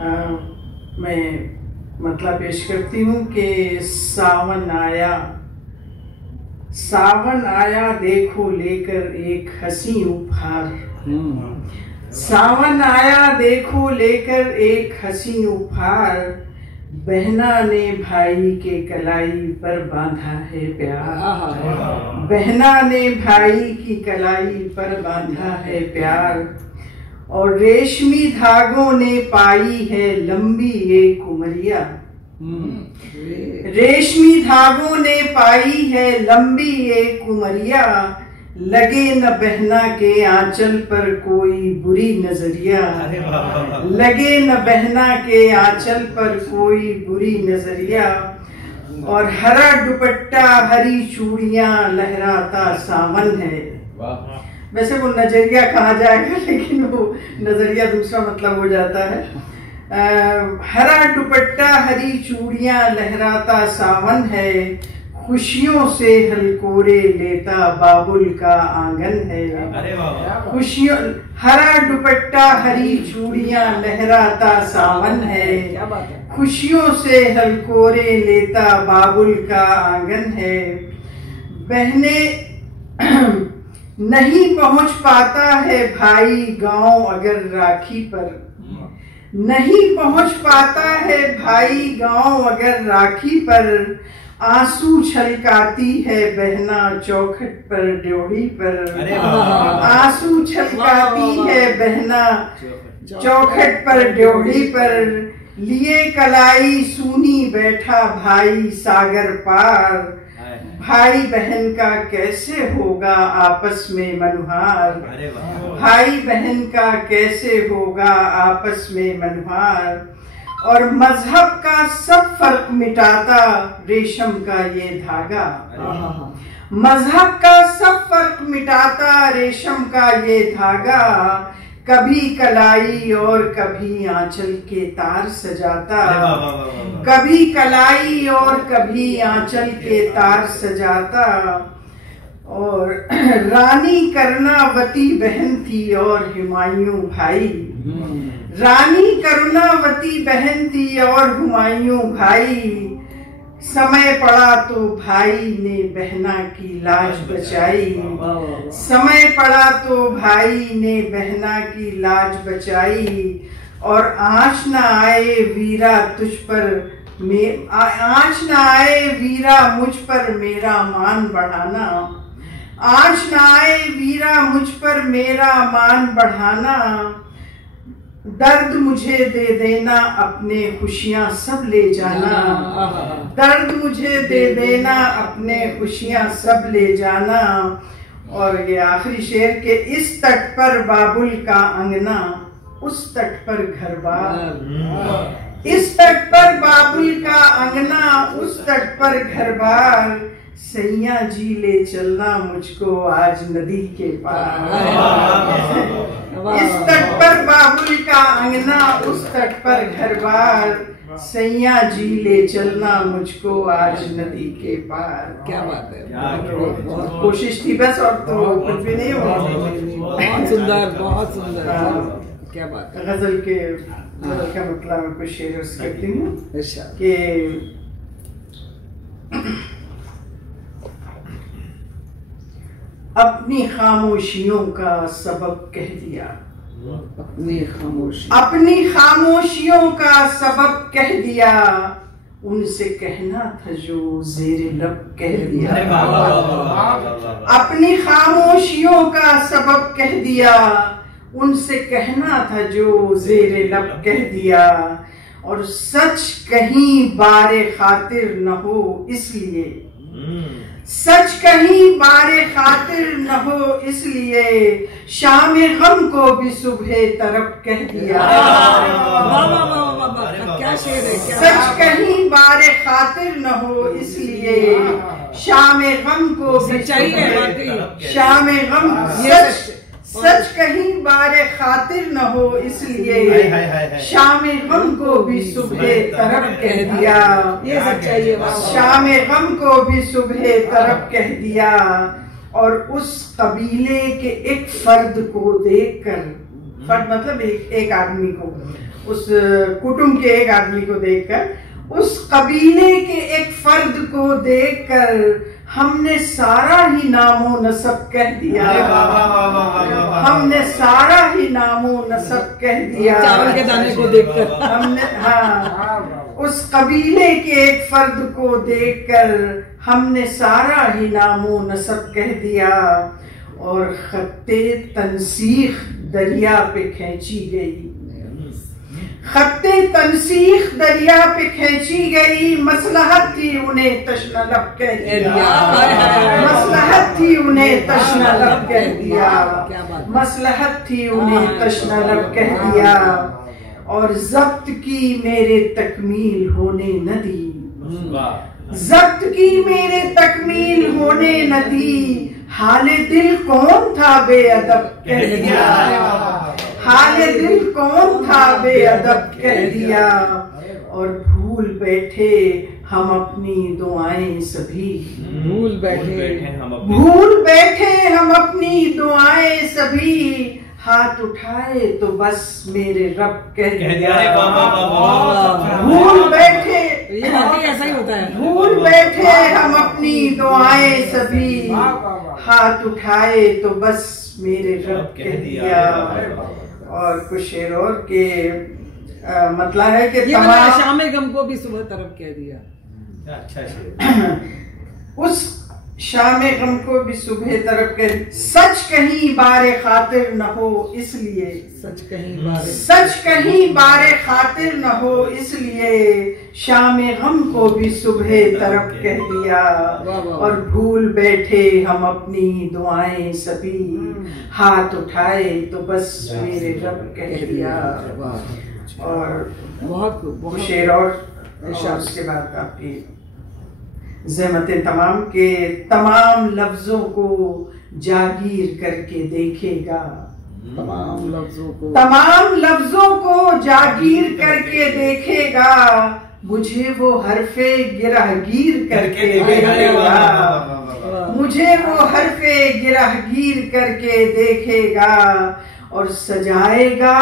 मैं मतलब पेश करती हूँ कि सावन आया देखो लेकर एक हंसी उपहार। सावन आया देखो लेकर एक हंसी उपहार, बहना ने भाई के कलाई पर बांधा है प्यार। बहना ने भाई की कलाई पर बांधा है प्यार, और रेशमी धागों ने पाई है लंबी एक उमरिया। रेशमी धागों ने पाई है लंबी एक उमरिया, लगे न बहना के आंचल पर कोई बुरी नजरिया। लगे न बहना के आंचल पर कोई बुरी नजरिया, और हरा दुपट्टा हरी चूड़ियां लहराता सावन है। वैसे वो नजरिया कहा जाएगा, लेकिन वो नजरिया दूसरा मतलब हो जाता है। हरा दुपट्टा हरी चूड़ियां लहराता सावन है, खुशियों से हलकोरे लेता बाबुल का आंगन है। खुशियों हरा दुपट्टा हरी चूड़ियां लहराता सावन है, खुशियों से हलकोरे लेता बाबुल का आंगन है। बहने नहीं पहुंच पाता है भाई गांव अगर राखी पर। नहीं पहुंच पाता है भाई गांव अगर राखी पर, आंसू छलकाती है बहना चौखट पर ड्योढ़ी पर। आंसू छलकाती है बहना चौखट पर ड्योढ़ी पर, लिए कलाई सूनी बैठा भाई सागर पार। भाई बहन का कैसे होगा आपस में मनुहार। भाई बहन का कैसे होगा आपस में मनुहार, और मजहब का सब फर्क मिटाता रेशम का ये धागा। मजहब का सब फर्क मिटाता रेशम का ये धागा, कभी कलाई और कभी आंचल के तार सजाता। कभी कलाई और कभी आंचल के तार सजाता, और रानी कर्णावती बहन थी और हुमायूं भाई। रानी कर्णावती बहन थी और हुमायूं भाई, समय पड़ा तो भाई ने बहना की लाज बचाई। समय पड़ा तो भाई ने बहना की लाज बचाई, और आँच न आए वीरा तुझ पर आँच न आए वीरा मुझ पर मेरा मान बढ़ाना। आँच न आए वीरा मुझ पर मेरा मान बढ़ाना, दर्द मुझे दे देना अपने खुशियां सब ले जाना। दर्द मुझे दे देना अपने खुशियां सब ले जाना, और ये आखिरी शेर के इस तट पर बाबुल का अंगना उस तट पर घर बार। इस तट पर बाबुल का अंगना उस तट पर घर बार, सैया जी ले चलना मुझको आज नदी के पार। इस तट पर बाबुल का अंगना उस तट पर घर बार, सैया जी ले चलना मुझको आज नदी के पार। क्या बात है, बहुत कोशिश थी बस, और तो कुछ भी नहीं हुआ। बहुत सुंदर, बहुत सुंदर, क्या बात है। गजल का मतलब मैं कुछ शेर करती हूँ कि अपनी खामोशियों का सबब कह दिया। अपनी खामोशियों का सबब कह दिया, उनसे कहना था जो जेरे लब कह दिया। अपनी खामोशियों का सबब कह दिया, उनसे कहना था जो जेरे लब कह दिया, और सच कहीं बारे खातिर न हो इसलिए। सच कहीं बारे खातिर न हो इसलिए, शाम गम को भी सुबह तरफ कह दिया। क्या शेर है, सच कहीं बारे खातिर न हो इसलिए, शाम गम को भी शाम गम सच कहीं बारे खातिर न हो इसलिए, शाम गम को भी सुबह तरफ कह दिया। ये सच्चाई है। शाम गम को भी सुबह तरफ कह दिया, और उस कबीले के एक फर्द को देखकर, फर्द मतलब एक आदमी को, उस कुटुंब के एक आदमी को देखकर, उस कबीले के एक फर्द को देखकर हमने सारा ही नामो नसब कह दिया। हमने सारा ही नामो नसब कह दिया। चावल के दाने को देखकर हमने, उस कबीले के एक फर्द को देखकर हमने सारा ही नामो नसब कह दिया। और खत्ते तनसीख दरिया पे खींची गई, खत्ते तनसीख दरिया पे खींची गई। मसलहत थी उन्हें तश्ना लब कह दिया। मसलहत थी उन्हें तश्ना लब कह दिया। मसलहत थी उन्हें तश्ना लब कह दिया। और जब्त की मेरे तकमील होने न दी, जब्त की मेरे तकमील होने न दी। हाले दिल कौन था बेअदब कह दिया। हाले दिल कौन था बेअदब कह दिया। और भूल बैठे हम अपनी दुआएं सभी, भूल बैठे हम अपनी दुआएं सभी। हाथ उठाए तो बस मेरे रब कह दिया। भूल बैठे, ये वाकई ऐसा ही होता है। भूल बैठे हम अपनी दुआएं सभी। हाथ उठाए तो बस मेरे रब कह दिया। और कुछ शेर और के मतलब है कि तमाम शाम गम को भी सुबह तरफ कह दिया। अच्छा शेर। उस शाम गम को भी सुबह तरफ कह, सच कहीं बारे खातिर न हो इसलिए, सच कहीं बारे खातिर न हो इसलिए। शाम गम को भी सुबह तरफ कह दिया। और भूल बैठे हम अपनी दुआएं सभी। हाथ उठाए तो बस मेरे रब कह दिया। और बहुत शेर और उसके बाद आपकी ज़हमतें तमाम के तमाम लफ्जों को जागीर करके देखेगा। तमाम लफ्जों को जागीर करके देखेगा। मुझे वो हरफे गिरहगीर करके देखेगा। मुझे वो हरफे गिरहगीर करके देखेगा। और सजाएगा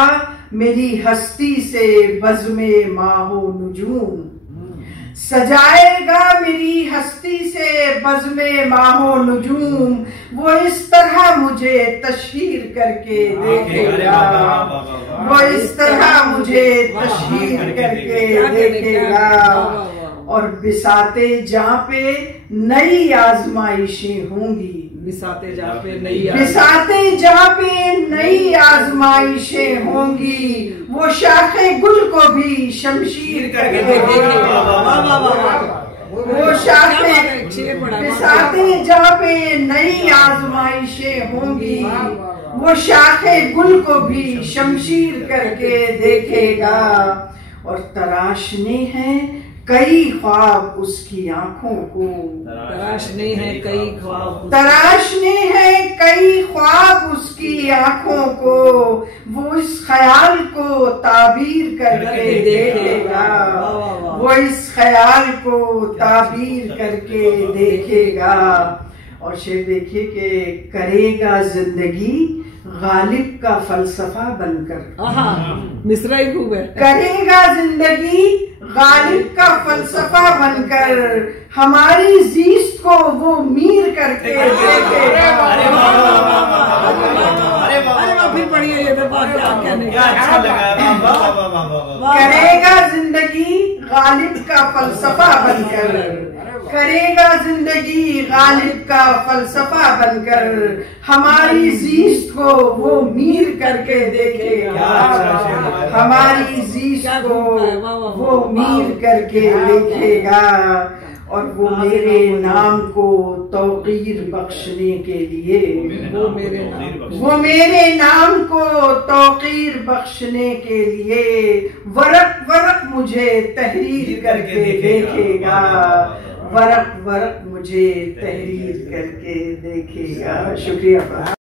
मेरी हस्ती से बज़्मे माहो नुजूम। सजाएगा मेरी हस्ती से बज़्मे माहो नुजूम। वो इस तरह मुझे तशहीर करके देखेगा। वो इस तरह मुझे तशहीर करके देखेगा। और बिसाते जहाँ पे नई आजमाइशें होंगी। बिसाते जहाँ पे नई आजमाइशें होंगी। वो शाखे गुल को भी शमशीर करके देखेगा। वो शाखे बिसाते जहाँ पे नई आजमाइशें होंगी। वो शाखे गुल को भी शमशीर करके देखेगा। और तराशने हैं कई ख्वाब उसकी आंखों को। तराशने हैं कई ख्वाब उसकी आंखों को। वो इस ख्याल को ताबीर करके देखेगा। वो इस ख्याल को ताबीर करके देखेगा। और शेर देखिए कि करेगा जिंदगी गालिब का फलसफा बनकर। मिसरा ही खूब है। करेगा जिंदगी गालिब का फलसफा बनकर। हमारी जीस्त को वो मीर करके देखेगा। फिर बढ़िया ये करेगा जिंदगी गालिब का फलसफा बनकर। करेगा जिंदगी गालिब का फलसफा बनकर। हमारी जीस्त को वो मीर करके देखेगा। हमारी जीस्त को वो मीर करके देखेगा। और वो मेरे नाम को तौकीर बख्शने के लिए, वो मेरे नाम को तौकीर बख्शने के लिए वरक वरक मुझे तहरीर करके देखेगा। वरक वरक मुझे तहरीर करके देखेगा। शुक्रिया।